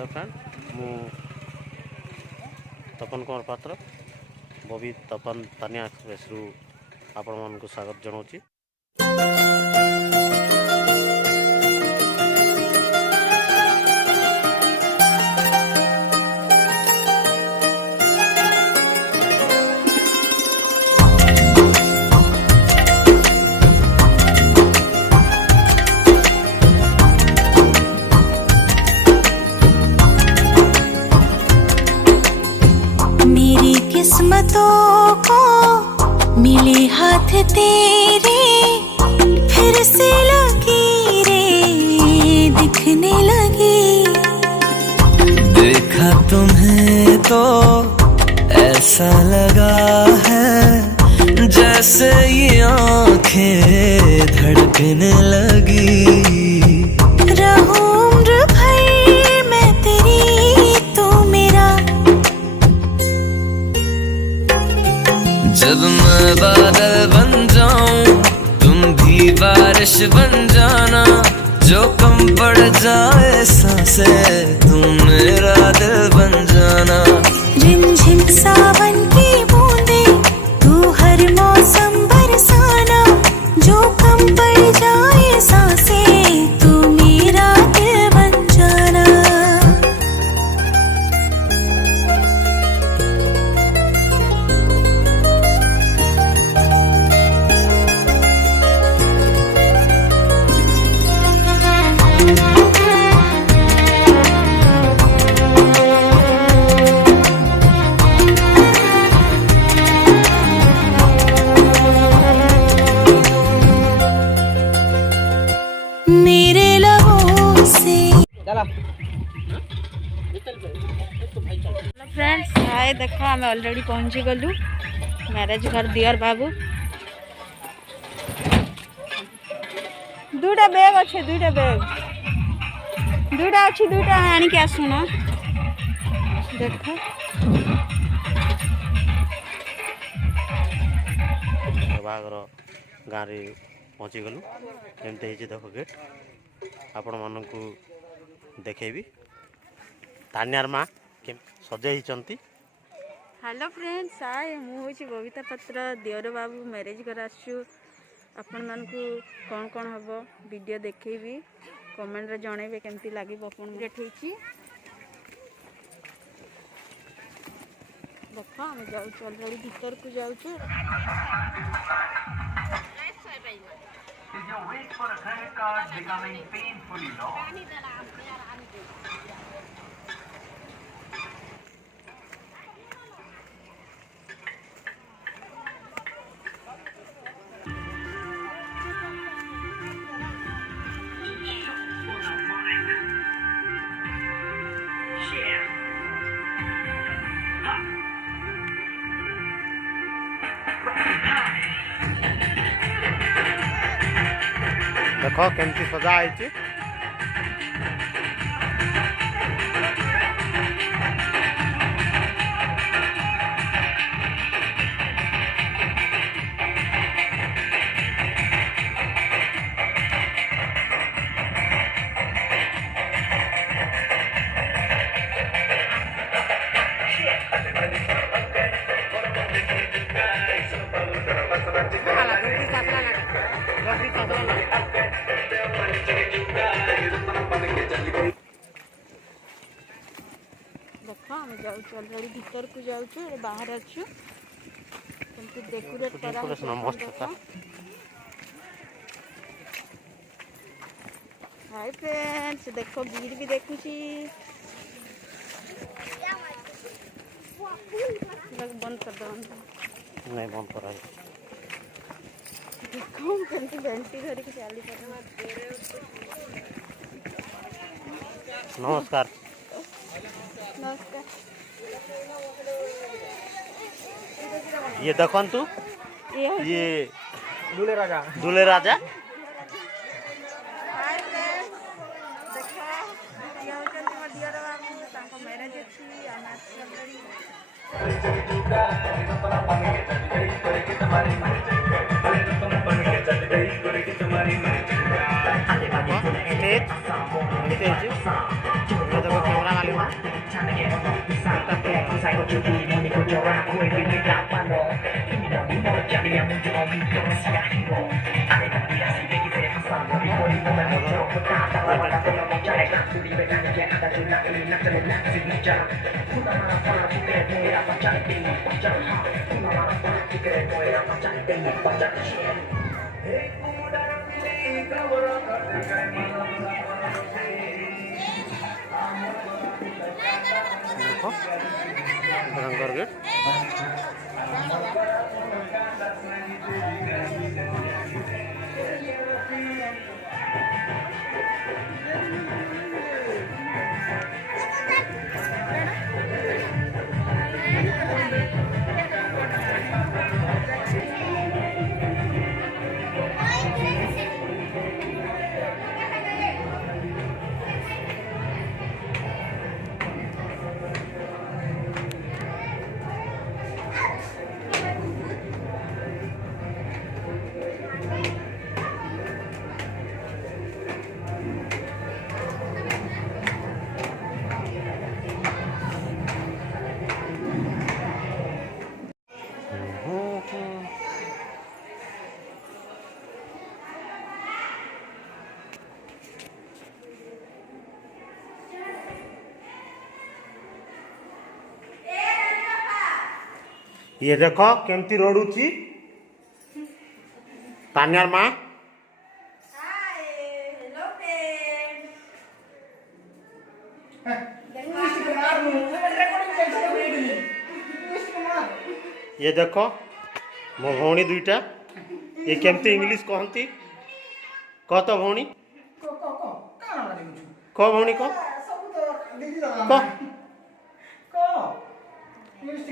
Hello friend मु तपन कुमार पात्र बबी तपन तानिया एक्सप्रेस रु आपण मानक स्वागत जनाऊँगी। किस्मतों को मिले हाथ तेरे, फिर से लकीरें दिखने लगी। देखा तुम्हें तो ऐसा लगा है जैसे ये आंखें धड़कने लगी। रहूं उम्र भर मैं तेरी, तू मेरा। जब मैं बादल बन जाऊं तुम भी बारिश बन जाना, जो कम पड़ जाए सांसें तुम मेरा दिल बन जाना। रिमझिम सावन की बूंदे तू हर मौसम बरसाना, जो कम पड़ जाए सांसें तू मेरा दिल बन जाना। मेरे लबों से फ्रेंड्स हाय देखो आम ऑलरेडी पहुंची गलु मैरेज घर दियर बाबू। दुटा बैग अच्छे दुटा बैग दुटा अच्छी दुटा आनिक आसुना देख बागर गाँव में पहुँची गलु एमती देख गेट आपण मानक देखेबी तानियार माँ के सजाई। हेलो फ्रेंड्स हाय मुझे बबीता पात्र दियर बाबू मैरेज कर आसु। आपण मानकु कौन कौन हम वीडियो देखेबी कमेंट रे जणेबे केमती लागि आपण गेट होईची। देखो हम जाऊ ऑलरेडी भीतर को जाऊ। Is your wait for a credit card becoming painfully long? देखो केमती सजा है। देखो हम जाऊ ऑलरेडी भीतर को जाऊ बाहर अच्छु डेकोरेट करा हाय फ्रेंड्स देखो भीड़ भी देखुची बंद कर दो नहीं बंद करा देखो केमती बेंटी धरी के चली नमस्कार नमस्कार। ये देखु ये दूल्हे राजा हाय फ्रेंड्स देखो ये होचन मोर दियर बाबू तांको मैरेज अछि स्टेज देखो कैमरा वाले देखो रंगर गेट ये देखो केमती रड़ुची तान्यार माँ ये देखो मो भौणी दुईटा ये केमती इंग्लिश कहती कह तो भौणी कह भौणी कह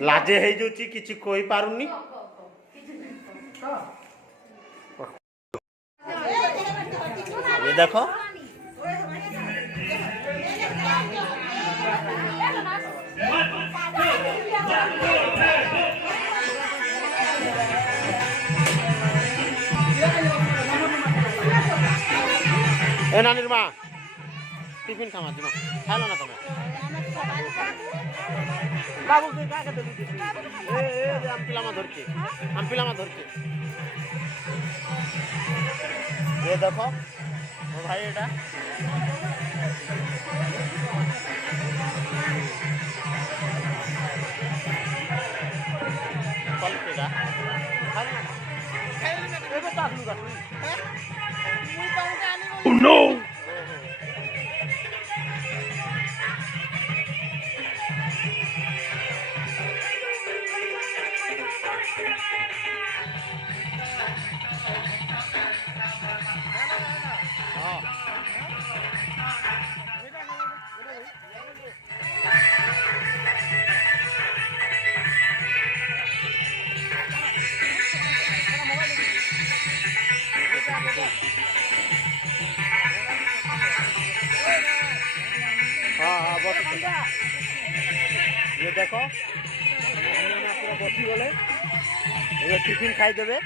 लाजे है जो किसी कोई पारुनी ये देखो ए नानी माँ टिफिन खामा दिमा खालो ना तुम्हें बाबू के का के देली ए हम पिलामा धरके ये देखो ओ भाई एटा कल केगा एगो तास लुगा ओह नो हाँ बस ये देखो पूरा बसी गले ये टिफिन खाई देवे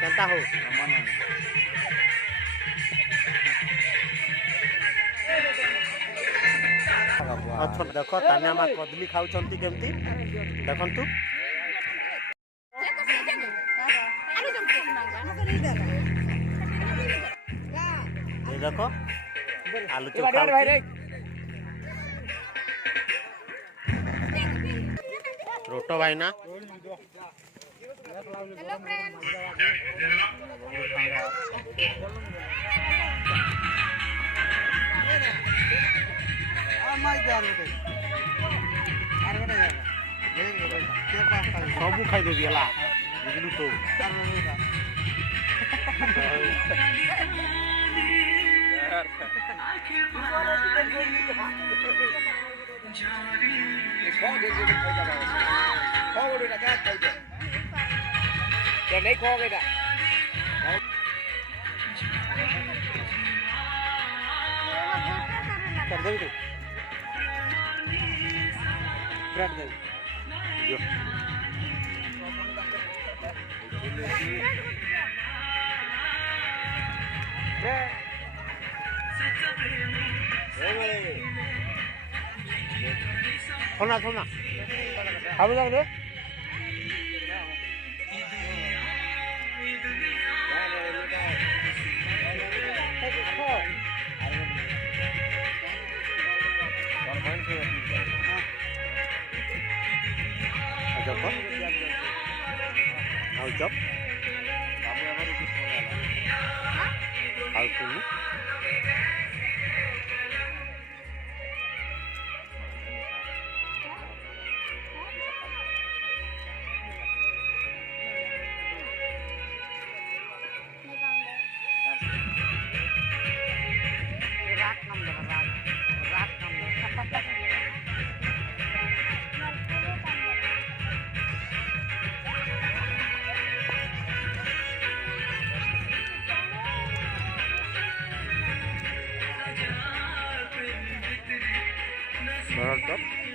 केनता हो अच्छा देखो तानिया माँ कदली खाऊंती केमती देखंतु ये देखो आलू चोखा रोटो भाई ना सबू खाई देवी है बुझलु तो नहीं खोगे ना कर देंगे ब्रेड दे जो सोना सोना अब लग रे जब Top.